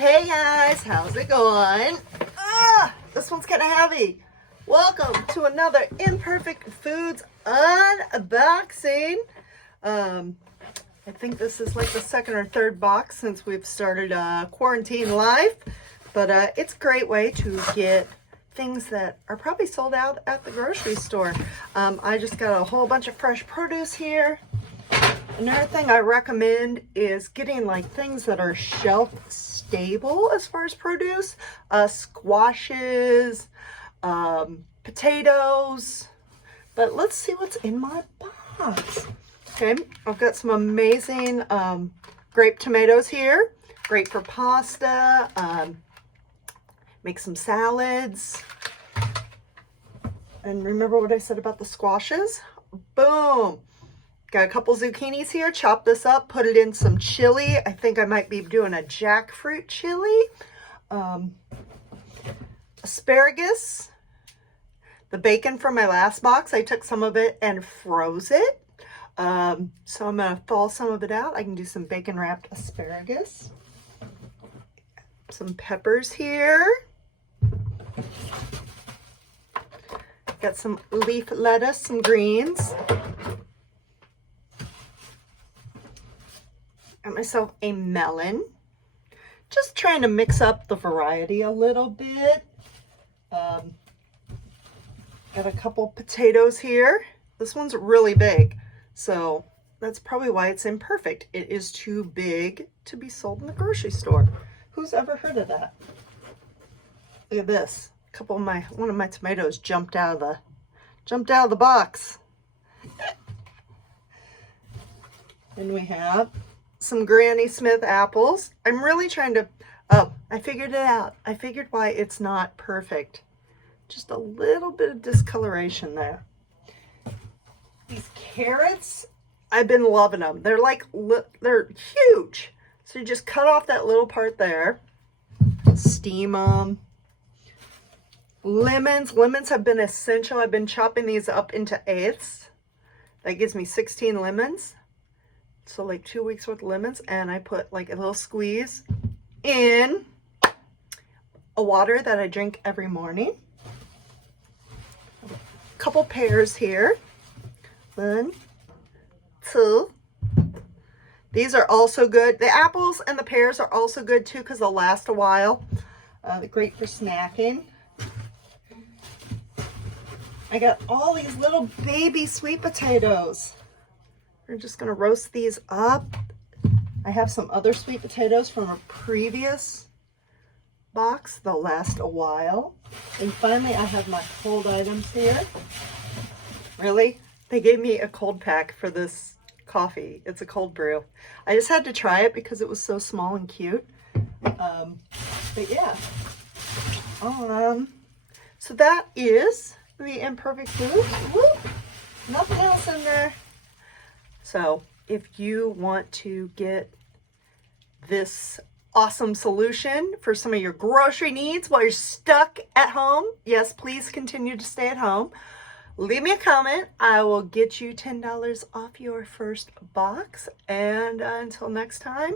Hey guys, how's it going? This one's kind of heavy. Welcome to another Imperfect Foods unboxing. I think this is like the second or third box since we've started quarantine life, but it's a great way to get things that are probably sold out at the grocery store. I just got a whole bunch of fresh produce here. Another thing I recommend is getting like things that are shelf stable as far as produce, squashes, potatoes. But let's see what's in my box. Okay, I've got some amazing grape tomatoes here. Great for pasta, make some salads. And remember what I said about the squashes? Boom! Got a couple zucchinis here. Chop this up, put it in some chili. I think I might be doing a jackfruit chili. Asparagus. The bacon from my last box, I took some of it and froze it. So I'm going to thaw some of it out. I can do some bacon wrapped asparagus. Some peppers here. Got some leaf lettuce, some greens. Got myself a melon. Just trying to mix up the variety a little bit. Got a couple potatoes here. This one's really big, so that's probably why it's imperfect. It is too big to be sold in the grocery store. Who's ever heard of that? Look at this. One of my tomatoes jumped out of the box. And we have some Granny Smith apples. I'm really trying to, I figured it out. I figured why it's not perfect. Just a little bit of discoloration there. These carrots, I've been loving them. They're like, they're huge. So you just cut off that little part there. Steam them. Lemons have been essential. I've been chopping these up into eighths. That gives me 16 lemons. So like 2 weeks worth of lemons, and I put like a little squeeze in a water that I drink every morning. A couple pears here. 1, 2. These are also good. The apples and the pears are also good too because they'll last a while. They're great for snacking. I got all these little baby sweet potatoes. We're just going to roast these up. I have some other sweet potatoes from a previous box. They'll last a while. And finally, I have my cold items here. Really? They gave me a cold pack for this coffee. It's a cold brew. I just had to try it because it was so small and cute. But yeah. So that is the Imperfect Food. Woo! Nothing else in there. So if you want to get this awesome solution for some of your grocery needs while you're stuck at home, yes, please continue to stay at home. Leave me a comment. I will get you $10 off your first box. And until next time,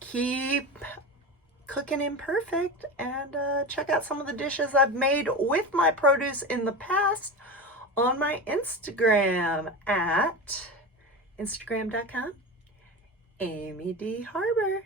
keep cooking imperfect and check out some of the dishes I've made with my produce in the past on my Instagram at Instagram.com, Amy D. Harbor.